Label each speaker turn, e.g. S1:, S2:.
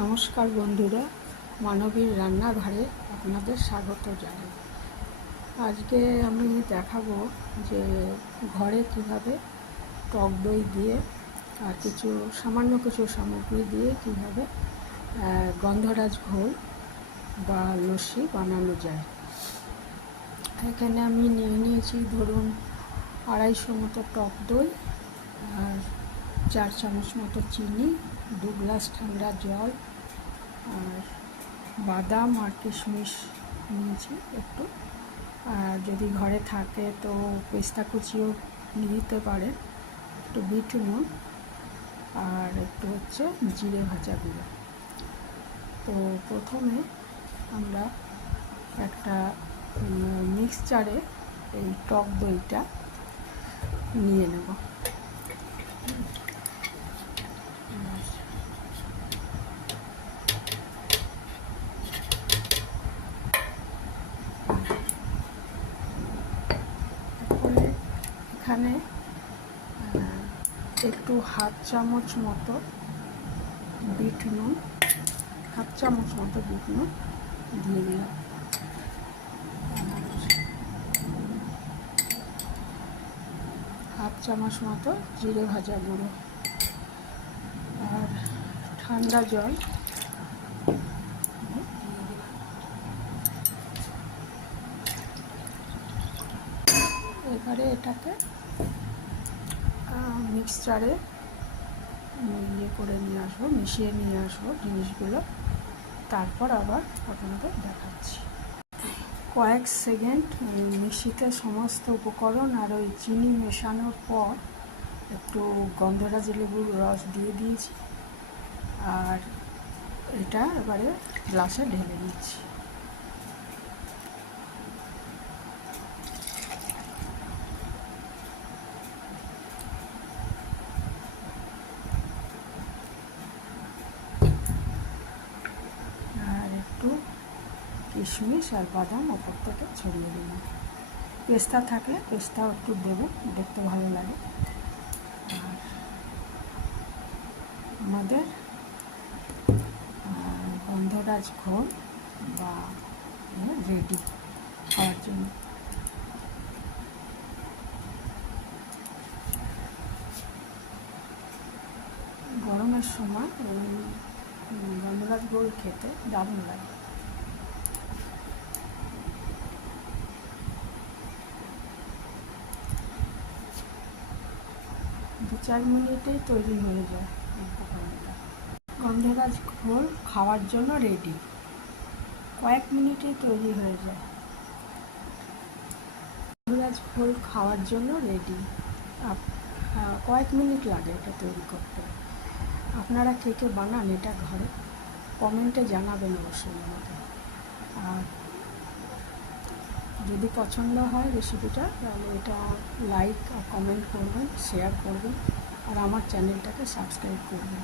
S1: নমস্কার বন্ধুরা, মানবীর রান্নাঘরে আপনাদের স্বাগত জানাই। আজকে আমি দেখাবো যে ঘরে কীভাবে টক দই দিয়ে আর কিছু, সামান্য কিছু সামগ্রী দিয়ে কীভাবে গন্ধরাজ ঘোল বা লস্যি বানানো যায়। এখানে আমি নিয়ে নিয়েছি ধরুন আড়াইশো মতো টক দই আর চার চামচ মতো চিনি দু গ্লাস ঠান্ডা জল আর বাদাম আর কিশমিশ নিয়েছি একটু। আর যদি ঘরে থাকে তো পেস্তা কুচিও নিতে পারেন একটু বিট নুন আর একটু হচ্ছে জিরে ভাজা গুঁড়ো। তো প্রথমে আমরা একটা মিক্সচারে এই টক দইটা নিয়ে নেব তারপরে এখানে একটু হাফ চামচ মতো বিট নুন, হাফ চামচ মতো বিট নুন দিয়ে দিলাম। হাফ চামচ মতো জিরে ভাজা গুঁড়ো। আর ঠান্ডা জল এবারে এটাকে মিক্সচারে ইয়ে করে নিয়ে আসব, মিশিয়ে নিয়ে আসব জিনিসগুলো। তারপর আবার আপনাদের দেখাচ্ছি। কয়েক সেকেন্ড মিক্সিতে সমস্ত উপকরণ আর ওই চিনি মেশানোর পর একটু গন্ধরাজ লেবুর রস দিয়ে দিয়েছি। আর এটা এবারে গ্লাসে ঢেলে নিচ্ছি আর একটু কিশমিশ আর বাদাম ওপর থেকে ছড়িয়ে দিলাম। পেস্তা থাকলে পেস্তাও একটু দেবো, দেখতে ভালো লাগে। আর আমাদের গন্ধরাজ ঘোল বা রেডি খাওয়ার জন্য। গরমের সময় এই গন্ধরাজ গোল খেতে দারুণ লাগে। দু চার মিনিটেই তৈরি হয়ে যায় পকোড়াটা। গন্ধরাজ ঘোল খাওয়ার জন্য রেডি কয়েক মিনিটেই তৈরি হয়ে যায়। গন্ধরাজ ঘোল খাওয়ার জন্য রেডি কয়েক মিনিট লাগে এটা তৈরি করতে। আপনারা কে কে বানান এটা ঘরে কমেন্টে জানাবেন অবশ্যই আমাকে। যদি পছন্দ হয় রেসিপিটা তাহলে এটা লাইক আর কমেন্ট করবেন শেয়ার করবেন, আর আমার চ্যানেলটাকে সাবস্ক্রাইব করবেন।